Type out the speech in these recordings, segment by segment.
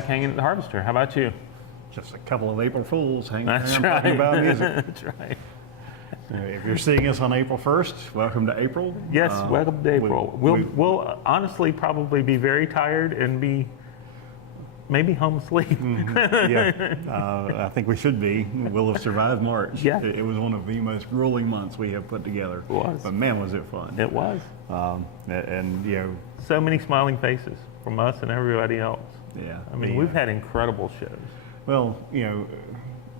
back hanging at the Harvester. How about you? Just a couple of April Fools hanging That's around right. talking about music. That's right. If you're seeing us on April 1st, welcome to April. Yes, welcome to April. We'll honestly probably be very tired and be maybe home asleep. I think we should be. We'll have survived March. Yeah. It was one of the most grueling months we have put together. It was. But man, was it fun. It was. And, you know. So many smiling faces from us and everybody else. Yeah. I mean, we've had incredible shows. Well, you know,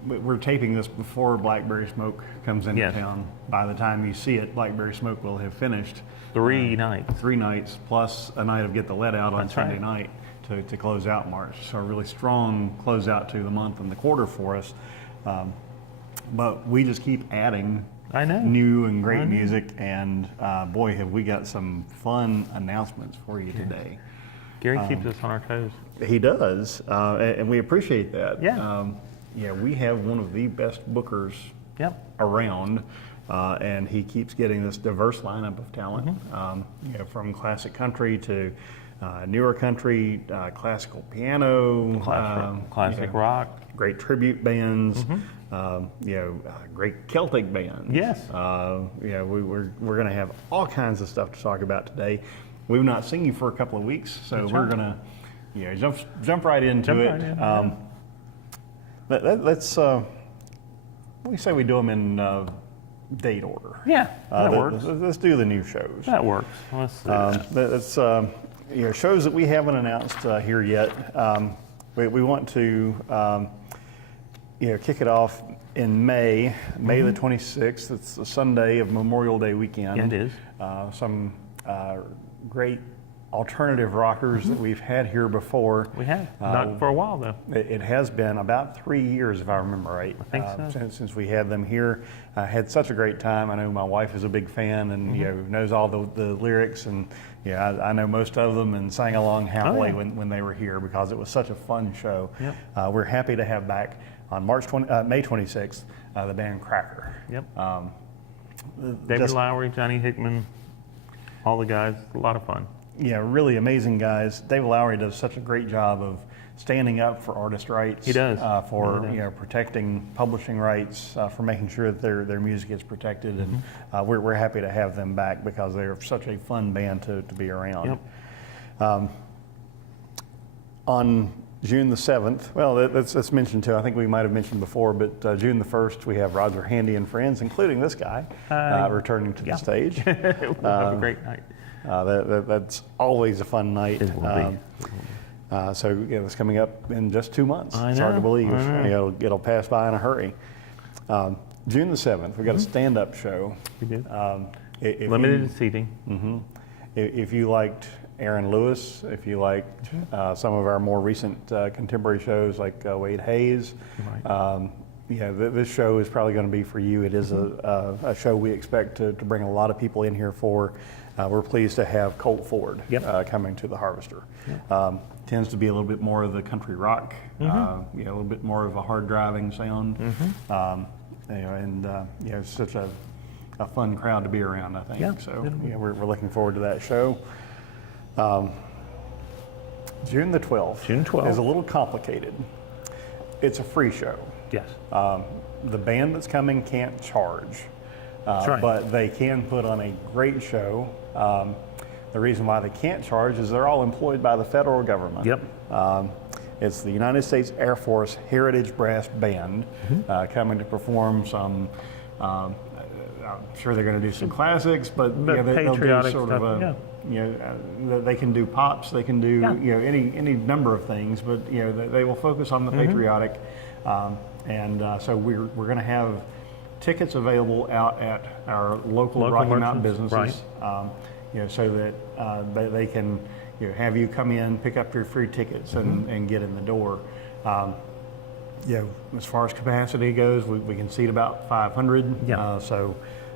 we're taping this before Blackberry Smoke comes into town. By the time you see it, Blackberry Smoke will have finished. 3 nights. 3 nights, plus a night of Get the Let Out on Sunday right. night to close out March. So a really strong closeout to the month and the quarter for us. But we just keep adding new and great music, and boy, have we got some fun announcements for you today. Gary keeps us on our toes. He does, and we appreciate that. Yeah. We have one of the best bookers around, and he keeps getting this diverse lineup of talent, from classic country to newer country, classical piano, classic rock, great tribute bands, great Celtic bands. Yes. We're going to have all kinds of stuff to talk about today. We've not seen you for a couple of weeks, so we're going to jump right into it. Let's we say we do them in date order. Yeah, that works. Let's do the new shows. That works. Let's do that. It's shows that we haven't announced here yet. We want to kick it off in May the 26th. It's the Sunday of Memorial Day weekend. Yeah, it is. Some great alternative rockers that we've had here before. We have. Not for a while, though. It has been about 3 years, if I remember right. I think so. Since we had them here. Had such a great time. I know my wife is a big fan and knows all the lyrics, and I know most of them and sang along happily when they were here because it was such a fun show. Yep. We're happy to have back on May 26th the band Cracker. Yep. David Lowery, Johnny Hickman, all the guys. A lot of fun. Yeah, really amazing guys. David Lowery does such a great job of standing up for artist rights. He does. For protecting publishing rights, for making sure that their music is protected, and we're happy to have them back because they're such a fun band to be around. Yep. On June the 7th, well, that's mentioned too. I think we might have mentioned before, but June the 1st, we have Roger Handy and friends, including this guy, returning to the stage. We'll have a great night. That's always a fun night. It will be. So it's coming up in just 2 months. I It's know, hard to believe. I know. It'll pass by in a hurry. June the 7th, we got a stand-up show. We did. If Limited seating. If you liked Aaron Lewis, if you liked some of our more recent contemporary shows like Wade Hayes, this show is probably going to be for you. It is a show we expect to bring a lot of people in here for. We're pleased to have Colt Ford coming to the Harvester. Tends to be a little bit more of the country rock, a little bit more of a hard driving sound, it's such a fun crowd to be around, I think. Yeah, so we're looking forward to that show. June the 12th. June 12th. Is a little complicated. It's a free show. Yes. The band that's coming can't charge, That's right. but they can put on a great show. The reason why they can't charge is they're all employed by the federal government. Yep. It's the United States Air Force Heritage Brass Band coming to perform some. I'm sure they're going to do some classics, but they'll do patriotic sort stuff, of they can do pops, they can do any number of things, but they will focus on the patriotic, so we're going to have tickets available out at our local Rocky Mountain businesses, so that they can have you come in, pick up your free tickets, and get in the door. As far as capacity goes, we can seat about 500. So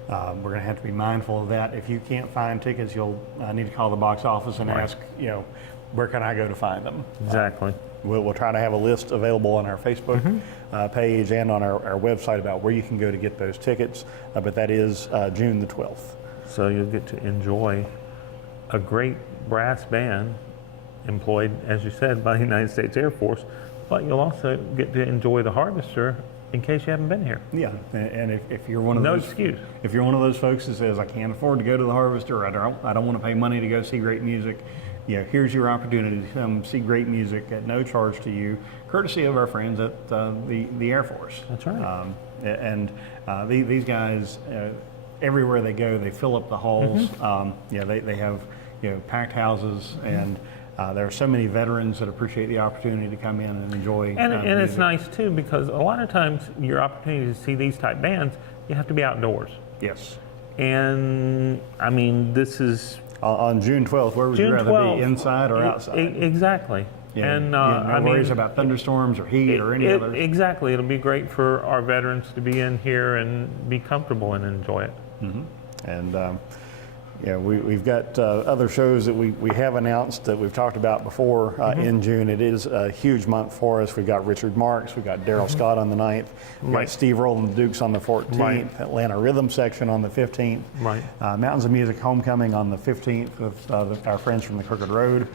we're going to have to be mindful of that. If you can't find tickets, you'll need to call the box office and ask, where can I go to find them? Exactly. We'll try to have a list available on our Facebook page and on our website about where you can go to get those tickets. But that is June the 12th. So you'll get to enjoy a great brass band employed, as you said, by the United States Air Force, but you'll also get to enjoy the Harvester in case you haven't been here. Yeah, and if you're one of No those, excuse. if you're one of those folks that says I can't afford to go to the Harvester, or I don't want to pay money to go see great music, here's your opportunity to come see great music at no charge to you, courtesy of our friends at the Air Force. That's right. These guys, everywhere they go, they fill up the halls. They have packed houses, and there are so many veterans that appreciate the opportunity to come in and enjoy. And it's music. nice too, because a lot of times your opportunity to see these type bands, you have to be outdoors. Yes. And I mean, this is On June 12th, where would you June rather 12th. be, inside or outside? Exactly. And no worries about thunderstorms or heat or any other. Exactly. It'll be great for our veterans to be in here and be comfortable and enjoy it. And we've got other shows that we have announced that we've talked about before in June. It is a huge month for us. We've got Richard Marks, we've got Daryl Scott on the 9th, we've got Steve Rowland Dukes on the 14th, Atlanta Rhythm Section on the 15th, Mountains of Music Homecoming on the 15th with our friends from the Crooked Road.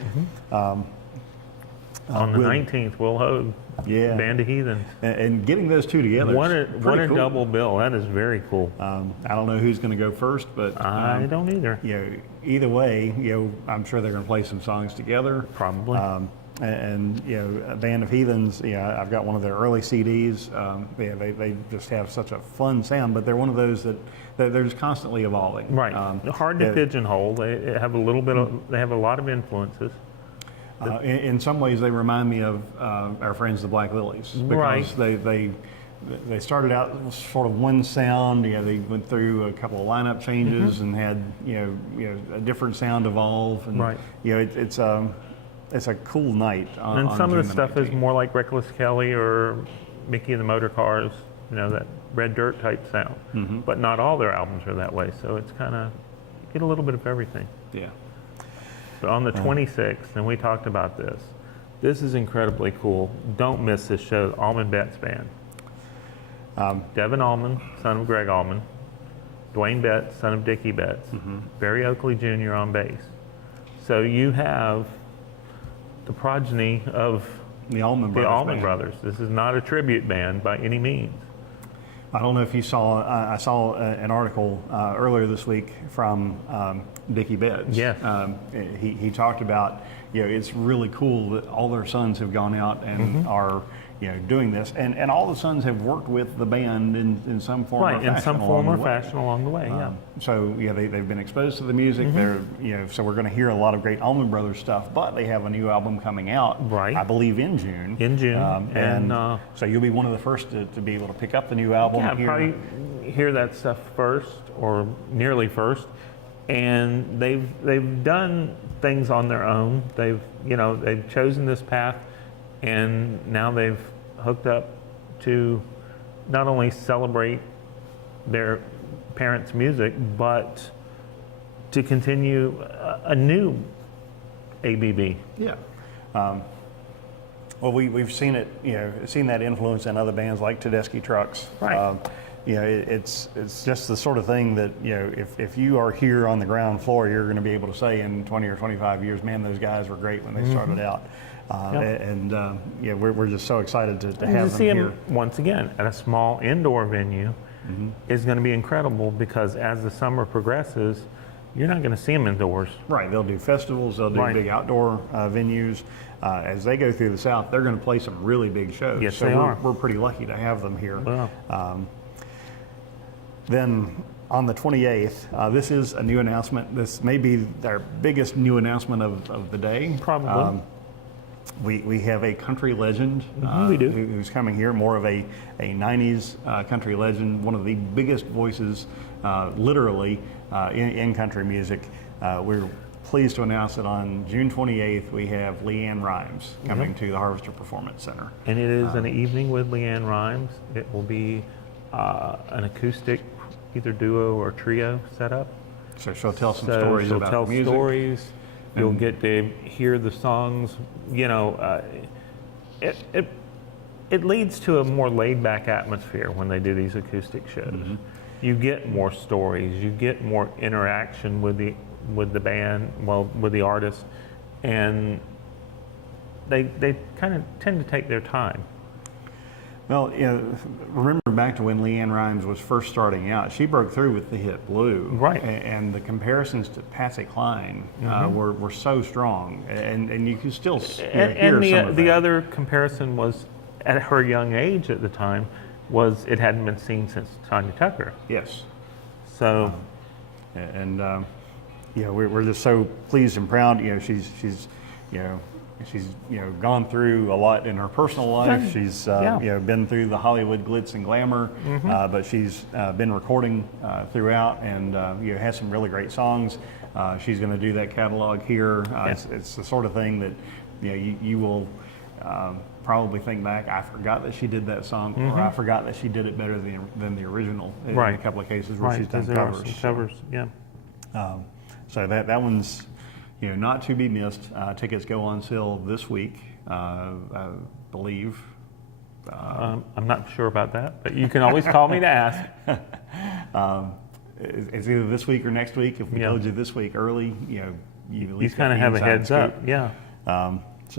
On the 19th, Will Hogue, Band of Heathens. And getting those two together. What a cool. double bill. That is very cool. I don't know who's going to go first, but I don't either. Either way, I'm sure they're going to play some songs together. Probably. A Band of Heathens, I've got one of their early CDs. They just have such a fun sound, but they're one of those that they're just constantly evolving. Right. Hard to pigeonhole. They have a little bit of, they have a lot of influences. In some ways, they remind me of our friends the Black Lilies, because they started out sort of one sound. They went through a couple of lineup changes and had a different sound evolve. And it's a cool night. And some of the stuff 19th. is more like Reckless Kelly or Mickey and the Motor Cars, that Red Dirt type sound. But not all their albums are that way. So it's kind of get a little bit of everything. Yeah. But on the 26th, and we talked about this, this is incredibly cool. Don't miss this show, Allman Betts Band. Devin Allman, son of Greg Allman, Dwayne Betts, son of Dickie Betts, Barry Oakley Jr. on bass. So you have the progeny of the Allman Brothers. This is not a tribute band by any means. I don't know if you saw, I saw an article earlier this week from Dickie Betts. Yes. He talked about, it's really cool that all their sons have gone out and are, doing this. And all the sons have worked with the band in some form or fashion. In some form or fashion along the way, So, they've been exposed to the music. They're, so we're going to hear a lot of great Allman Brothers stuff, but they have a new album coming out, I believe in June. So you'll be one of the first to be able to pick up the new album. Yeah, probably hear that stuff first or nearly first. And they've done things on their own. They've chosen this path, and now they've hooked up to not only celebrate their parents' music, but to continue a new ABB. Yeah. Well, we've seen it, seen that influence in other bands like Tedeschi Trucks. Right. It's just the sort of thing that, if you are here on the ground floor, you're going to be able to say in 20 or 25 years, man, those guys were great when they started out. We're just so excited to have them see here. them once again at a small indoor venue is going to be incredible, because as the summer progresses, you're not going to see them indoors. Right. They'll do festivals. They'll do big outdoor venues. As they go through the South, they're going to play some really big shows. Yes, so they are. We're pretty lucky to have them here. Wow. Then on the 28th, this is a new announcement. This may be our biggest new announcement of the day. Probably. We have a country legend we do. who's coming here, more of a 90s country legend, one of the biggest voices literally in country music. We're pleased to announce that on June 28th, we have Leanne Rimes coming to the Harvester Performance Center. And it is an evening with Leanne Rimes. It will be an acoustic, either duo or trio setup. So she'll tell some stories about the music. She'll tell stories. You'll get to hear the songs. It leads to a more laid-back atmosphere when they do these acoustic shows. You get more stories. You get more interaction with the band, with the artist, and they kind of tend to take their time. Well, remember back to when LeAnn Rimes was first starting out. She broke through with the hit "Blue," Right. And the comparisons to Patsy Cline were so strong, and you can still hear And some of the that. other comparison was, at her young age at the time, was it hadn't been seen since Tanya Tucker. Yes. So, And we're just so pleased and proud. She's gone through a lot in her personal life. She's been through the Hollywood glitz and glamour, but she's been recording throughout, and has some really great songs. She's going to do that catalog here. It's the sort of thing that you will probably think back, I forgot that she did that song, or I forgot that she did it better than the original in a couple of cases where she's done covers. So that one's not to be missed. Tickets go on sale this week, I believe. I'm not sure about that, but you can always call me to ask. It's either this week or next week. If we told you this week early, you at least kind of have a heads up. Yeah.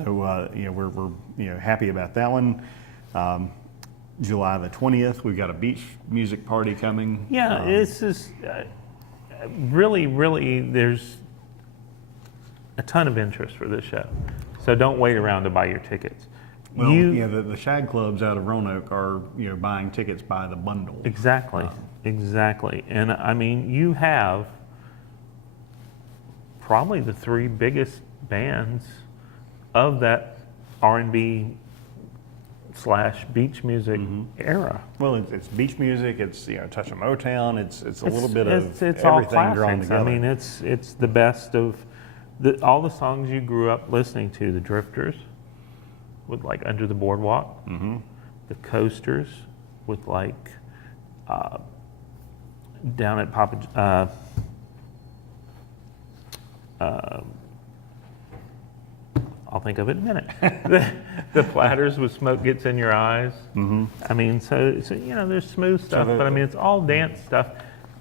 We're happy about that one. July the 20th, we've got a beach music party coming. Yeah, this is really, there's a ton of interest for this show. So don't wait around to buy your tickets. Well, the Shag Clubs out of Roanoke are buying tickets by the bundle. Exactly. And I mean, you have probably the three biggest bands of that R&B / beach music era. Well, it's beach music. It's touch of Motown. It's a little bit of it's all everything drawn classics. together. I mean, it's the best of all the songs you grew up listening to. The Drifters with like Under the Boardwalk. The Coasters with like Down at Papa. I'll think of it in a minute. the Platters with Smoke Gets in Your Eyes. I mean, so there's smooth stuff, but I mean, it's all dance stuff.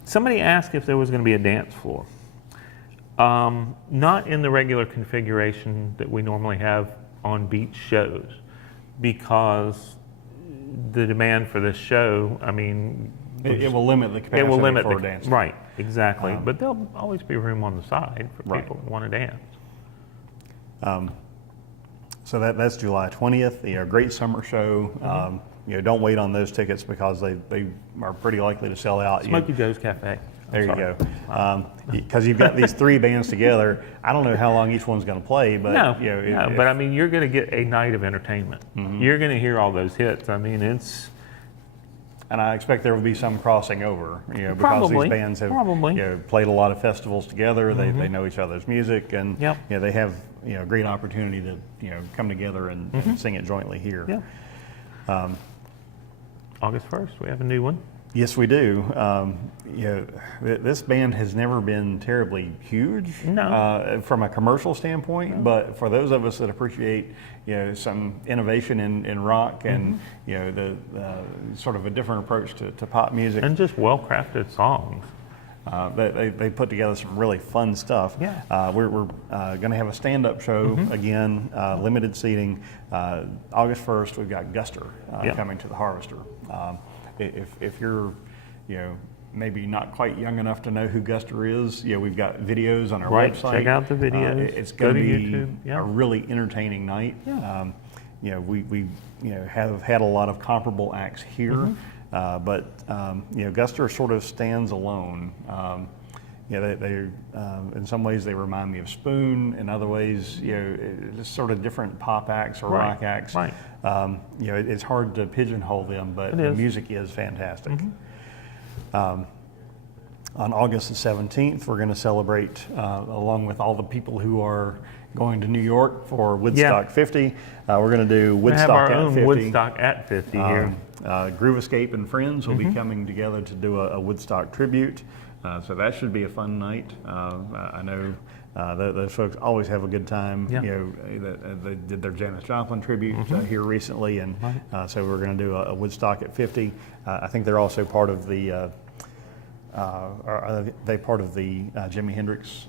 Somebody asked if there was going to be a dance floor. Not in the regular configuration that we normally have on beach shows, because the demand for this show, I mean, it will limit the capacity for a dance. Right, exactly. But there'll always be room on the side for people that want to dance. So that's July 20th. Great summer show. Don't wait on those tickets because they are pretty likely to sell out. Smokey Joe's Cafe. There you go. Because you've got these three bands together. I don't know how long each one's going to play, but but I mean, you're going to get a night of entertainment. You're going to hear all those hits. I mean, it's. And I expect there will be some crossing over, because Probably, these bands have played a lot of festivals together. They know each other's music, and they have great opportunity to come together and sing it jointly here. August 1st, we have a new one. Yes, we do. This band has never been terribly huge from a commercial standpoint, but for those of us that appreciate some innovation in rock and the sort of a different approach to pop music and just well-crafted songs. They put together some really fun stuff. We're going to have a stand-up show again, limited seating. August 1st, we've got Guster coming to the Harvester. If you're, maybe not quite young enough to know who Guster is, we've got videos on our website. Check out the videos. It's going to be YouTube. a really entertaining night. We have had a lot of comparable acts here, but Guster sort of stands alone. They in some ways they remind me of Spoon. In other ways, it's sort of different pop acts or rock acts. It's hard to pigeonhole them, but the music is fantastic. On August the 17th, we're going to celebrate, along with all the people who are going to New York for Woodstock 50. We're going to do Woodstock at 50. Woodstock at 50 here. Groove Escape and friends will be coming together to do a Woodstock tribute. So that should be a fun night. I know those folks always have a good time. They did their Janis Joplin tribute here recently, and so we're going to do a Woodstock at 50. I think they're also part of the. Are they part of the Jimi Hendrix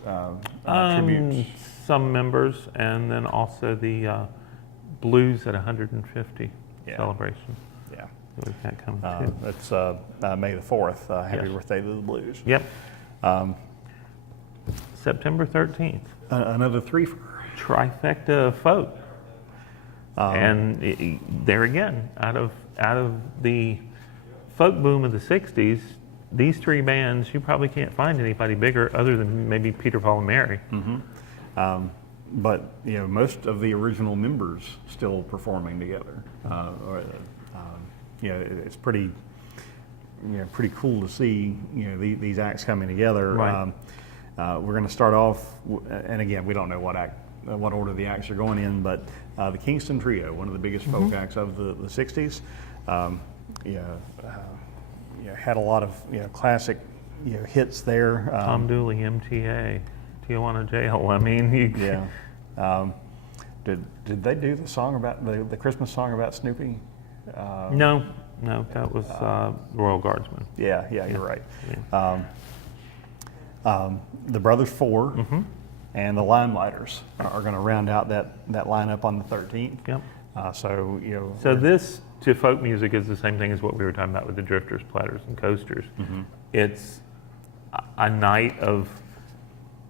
tribute? Some members, and then also the Blues at 150 Yeah. celebration. Yeah. So we've got coming too. It's May the 4th. Happy Yes. birthday to the Blues. Yep. September 13th. Another three. Trifecta of folk. And there again, out of the folk boom of the 60s, these three bands, you probably can't find anybody bigger other than maybe Peter, Paul, and Mary. But most of the original members still performing together. It's pretty cool to see these acts coming together. Right. We're going to start off, and again, we don't know what order the acts are going in, but the Kingston Trio, one of the biggest folk acts of the 60s, had a lot of classic hits there. Tom Dooley, MTA, Tijuana Jail. I mean, Did they do the song about the Christmas song about Snoopy? No, that was Royal Guardsmen. Yeah, you're right. Yeah. The Brothers Four and the Limelighters are going to round out that lineup on the 13th. Yep. So this to folk music is the same thing as what we were talking about with the Drifters, Platters, and Coasters. It's a night of,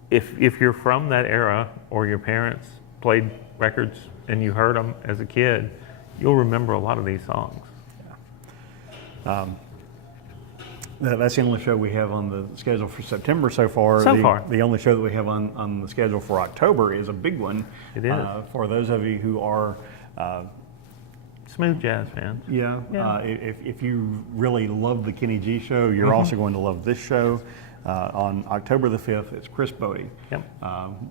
if you're from that era or your parents played records and you heard them as a kid, you'll remember a lot of these songs. That's the only show we have on the schedule for September so far. The only show that we have on the schedule for October is a big one. It is. For those of you who are smooth jazz fans. If you really love the Kenny G show, you're also going to love this show. On October the 5th, it's Chris Bodie, one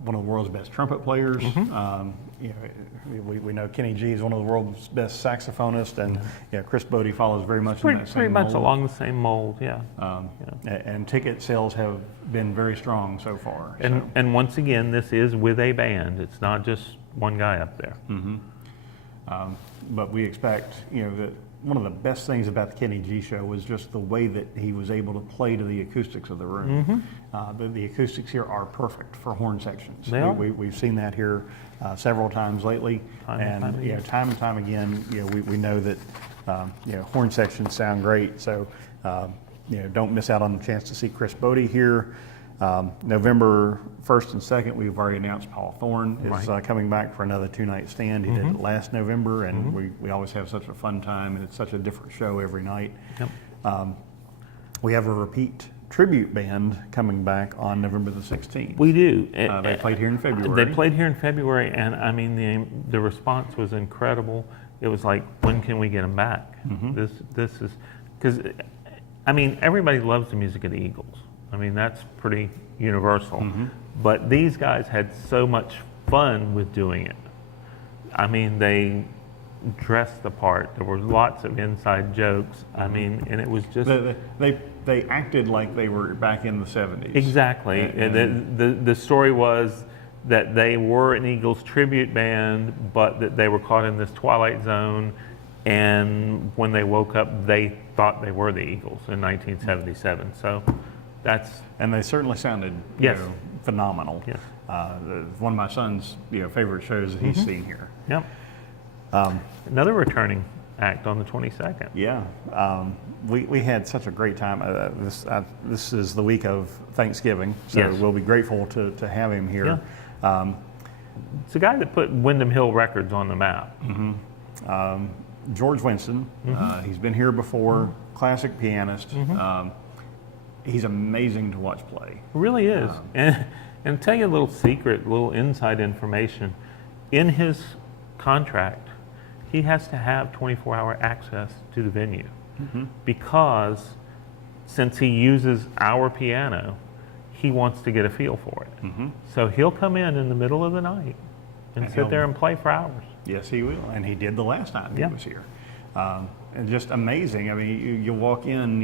of the world's best trumpet players. We know Kenny G is one of the world's best saxophonists, and Chris Bodie follows very much in that same pretty much mold. along the same mold. And ticket sales have been very strong so far. And once again, this is with a band. It's not just one guy up there. But we expect, that one of the best things about the Kenny G show was just the way that he was able to play to the acoustics of the room. The acoustics here are perfect for horn sections. They are. We've seen that here several times lately, time and time again, we know that horn sections sound great. So don't miss out on the chance to see Chris Bodie here. November 1st and 2nd, we've already announced Paul Thorne is coming back for another 2-night stand. He did it last November, and we always have such a fun time, and it's such a different show every night. We have a repeat tribute band coming back on November the 16th. We do. They played here in February. They played here in February, and I mean the response was incredible. It was like, when can we get them back? This is because I mean everybody loves the music of the Eagles. I mean, that's pretty universal. But these guys had so much fun with doing it. I mean, they dressed the part. There were lots of inside jokes. I mean, and it was just... They acted like they were back in the 70s. Exactly. The story was that they were an Eagles tribute band, but that they were caught in this twilight zone. And when they woke up, they thought they were the Eagles in 1977. So... and they certainly sounded phenomenal. Yes. One of my son's favorite shows that he's seen here. Yep. Another returning act on the 22nd. Yeah. We had such a great time. This is the week of Thanksgiving, so we'll be grateful to have him here. It's a guy that put Windham Hill Records on the map. George Winston. He's been here before. Classic pianist. He's amazing to watch play. It really is. And I'll tell you a little secret, little inside information. In his contract, he has to have 24-hour access to the venue because since he uses our piano, he wants to get a feel for it. So he'll come in the middle of the night and sit there and play for hours. Yes, he will. And he did the last time he was here. And just amazing. I mean, you walk in,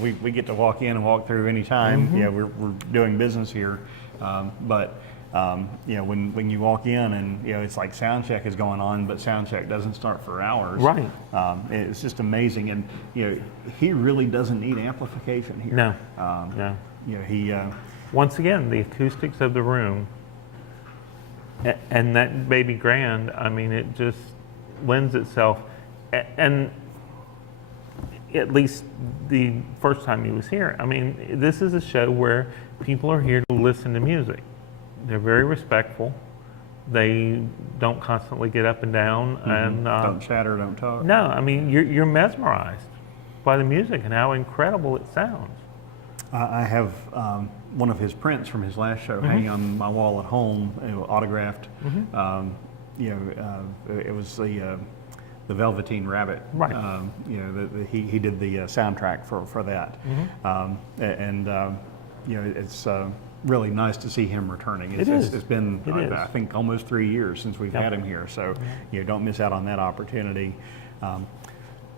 we get to walk in and walk through any time. We're doing business here. But when you walk in and, it's like sound check is going on, but sound check doesn't start for hours. Right. It's just amazing. And, he really doesn't need amplification here. No. No. He... Once again, the acoustics of the room And that Baby Grand, I mean, it just lends itself, and at least the first time he was here, I mean, this is a show where people are here to listen to music. They're very respectful. They don't constantly get up and down, and Don't chatter, don't talk. no, I mean, you're mesmerized by the music and how incredible it sounds. I have one of his prints from his last show hanging on my wall at home, autographed. It was the Velveteen Rabbit. Right. He did the soundtrack for that, it's really nice to see him returning. It's been I think almost 3 years since we've had him here, so don't miss out on that opportunity.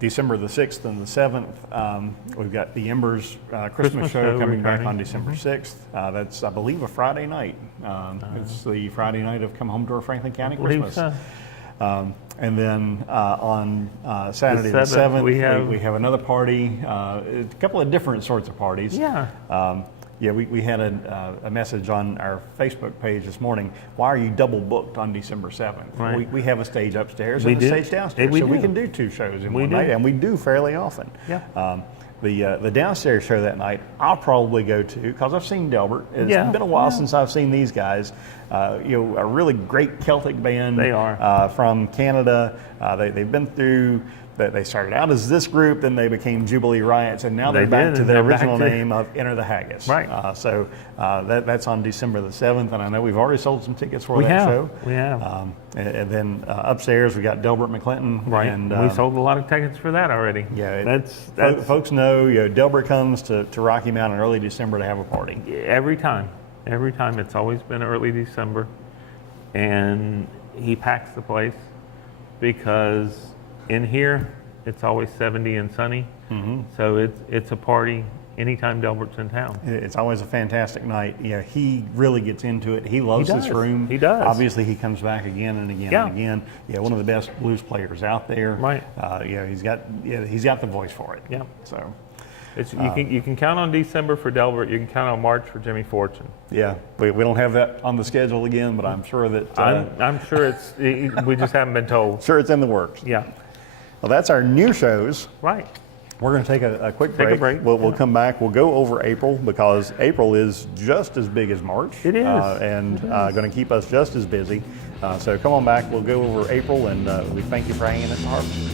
December the 6th and the 7th, we've got the Embers Christmas show coming back on December 6th. That's, I believe, a Friday night. It's the Friday night of Come Home to Our Franklin County Christmas. So. And then on Saturday the 7th, we have another party, a couple of different sorts of parties. We had a message on our Facebook page this morning. Why are you double booked on December 7th? Right. We have a stage upstairs and a stage downstairs, so we can do 2 shows in one night, and we do fairly often. The downstairs show that night, I'll probably go to because I've seen Delbert. It's been a while since I've seen these guys. A really great Celtic band. They are from Canada. They've been through. They started out as this group, then they became Jubilee Riots, and now they're back to their original name of Enter the Haggis. Right. That's on December the 7th, and I know we've already sold some tickets for that show. We have. And then upstairs we got Delbert McClinton. Right. And we sold a lot of tickets for that already. Yeah. That's folks know. Delbert comes to Rocky Mount in early December to have a party. Every time. It's always been early December, and he packs the place because in here it's always 70 and sunny. So it's a party anytime Delbert's in town. It's always a fantastic night. He really gets into it. He loves this room. He does. Obviously, he comes back again and again and again. One of the best blues players out there. Right. He's got the voice for it. Yeah. So you can count on December for Delbert. You can count on March for Jimmy Fortune. Yeah, we don't have that on the schedule again, but I'm sure that I'm sure we just haven't been told. Sure, it's in the works. Yeah. Well, that's our new shows. Right. We're going to take a quick break. Take a break. We'll come back. We'll go over April because April is just as big as March. It is. And going to keep us just as busy. So come on back. We'll go over April, and we thank you for hanging at the Harvest.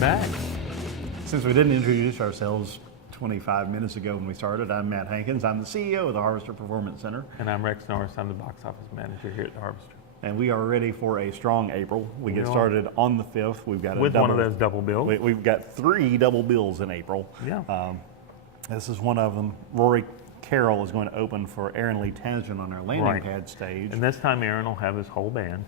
Back. Since we didn't introduce ourselves 25 minutes ago when we started, I'm Matt Hankins. I'm the CEO of the Harvester Performance Center. And I'm Rex Norris. I'm the box office manager here at the Harvester. And we are ready for a strong April. We get started on the 5th. We've got one of those double bills. We've got 3 double bills in April. Yeah. This is one of them. Rory Carroll is going to open for Aaron Lee Tasman on our landing pad stage. And this time Aaron will have his whole band.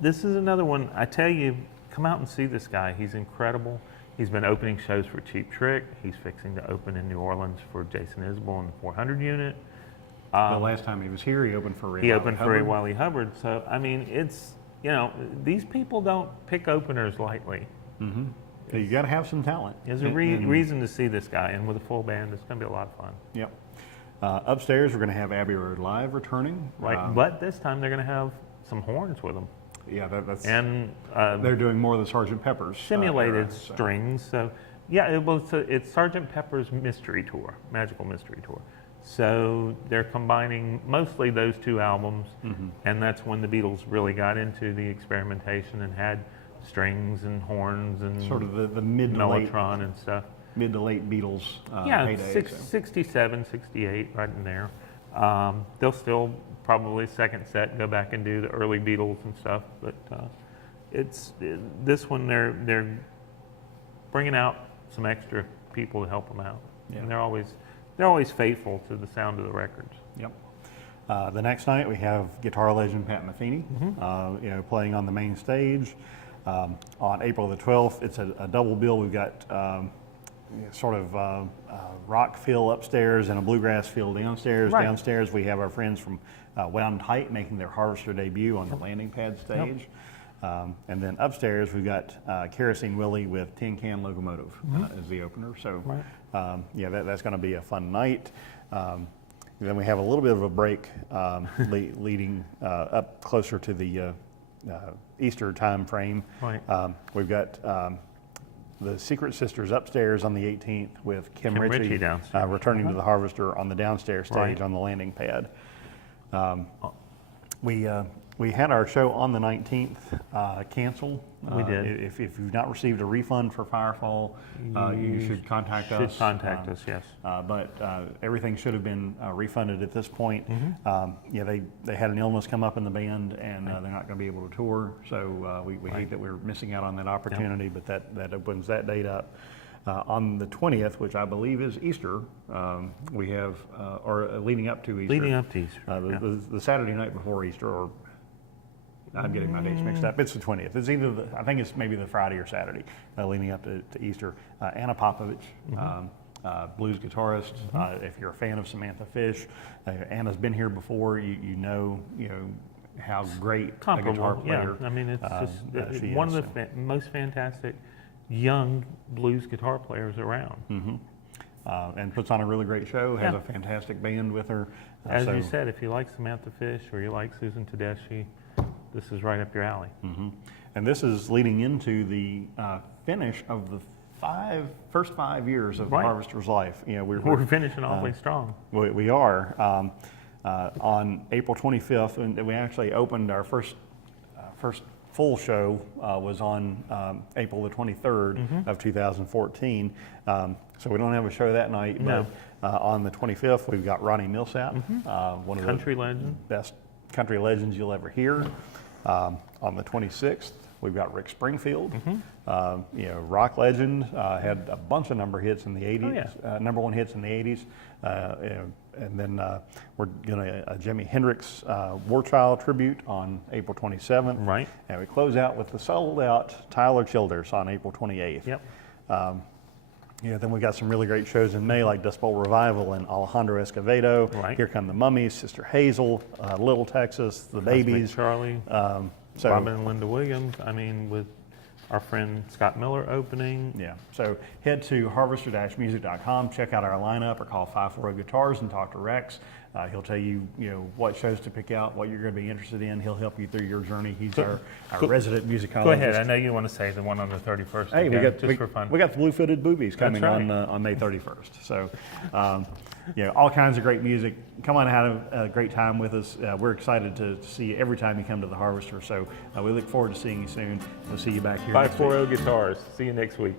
This is another one. I tell you, come out and see this guy. He's incredible. He's been opening shows for Cheap Trick. He's fixing to open in New Orleans for Jason Isbell and the 400 unit. The last time he was here, he opened for Ray Wiley Hubbard. So, I mean, it's, these people don't pick openers lightly. So you got to have some talent. There's a reason to see this guy, and with a full band, it's going to be a lot of fun. Yep. Upstairs, we're going to have Abbey Road Live returning. Right, but this time they're going to have some horns with them. Yeah, that's and they're doing more of the Sgt. Pepper's simulated strings. So yeah, it's Sgt. Pepper's Mystery Tour, Magical Mystery Tour. So they're combining mostly those 2 albums, and that's when the Beatles really got into the experimentation and had strings and horns and sort of the mid to late mellotron and stuff. Mid to late Beatles heyday. 67, 68, right in there. They'll still probably second set go back and do the early Beatles and stuff, but this one they're bringing out some extra people to help them out. Yeah. And they're always faithful to the sound of the records. Yep. The next night we have guitar legend Pat Metheny, playing on the main stage. On April the 12th, it's a double bill. We've got rock feel upstairs and a bluegrass feel downstairs. Right. Downstairs we have our friends from Wound Tight making their Harvester debut on the landing pad stage. And then upstairs we've got Kerosene Willie with Tin Can Locomotive as the opener. So that's going to be a fun night. Then we have a little bit of a break leading up closer to the Easter time frame. Right. We've got the Secret Sisters upstairs on the 18th with Kim Ritchie downstairs. returning to the Harvester on the downstairs stage on the landing pad. We had our show on the 19th canceled. We did. If you've not received a refund for Firefall, you should contact us. Contact us, yes. But everything should have been refunded at this point. They had an illness come up in the band, and they're not going to be able to tour. So we hate that we're missing out on that opportunity, but that opens that date up. On the 20th, which I believe is Easter, we have, or leading up to Easter. Leading up to Easter. The Saturday night before Easter, or I'm getting my dates mixed up. It's the 20th. It's either I think it's maybe the Friday or Saturday leading up to Easter. Anna Popovich, blues guitarist. If you're a fan of Samantha Fish, Anna's been here before. You know how great a guitar player. Yeah, I mean it's she one is, of the most fantastic young blues guitar players around. And puts on a really great show. Has a fantastic band with her. As you said, if you like Samantha Fish or you like Susan Tedeschi, this is right up your alley. And this is leading into the finish of the first 5 years of the Harvester's life. We're finishing awfully strong. We are. On April 25th, and we actually opened our first full show was on April the 23rd of 2014. So we don't have a show that night, but on the 25th we've got Ronnie Millsap, one of country the legend. best country legends you'll ever hear. On the 26th we've got Rick Springfield, rock legend, had a bunch of number hits in the 80s, number one hits in the 80s. And then we're going to a Jimi Hendrix War Child tribute on April 27th. Right. And we close out with the sold out Tyler Childers on April 28th. Yep. Then we got some really great shows in May, like Dust Bowl Revival and Alejandro Escovedo. Right. Here Come the Mummies, Sister Hazel, Little Texas, The Babies. Charlie, So Robin and Linda Williams. I mean, with our friend Scott Miller opening. Yeah, so head to harvester-music.com, check out our lineup, or call 540 Guitars and talk to Rex. He'll tell you, what shows to pick out, what you're going to be interested in. He'll help you through your journey. He's our resident musicologist. Go ahead. I know you want to say the one on the 31st. Hey, again, for fun. We got the Blue-Footed Boobies coming on May 31st. So, all kinds of great music. Come on and have a great time with us. We're excited to see you every time you come to the Harvester. So we look forward to seeing you soon. We'll see you back here. 540 Guitars. See you next week.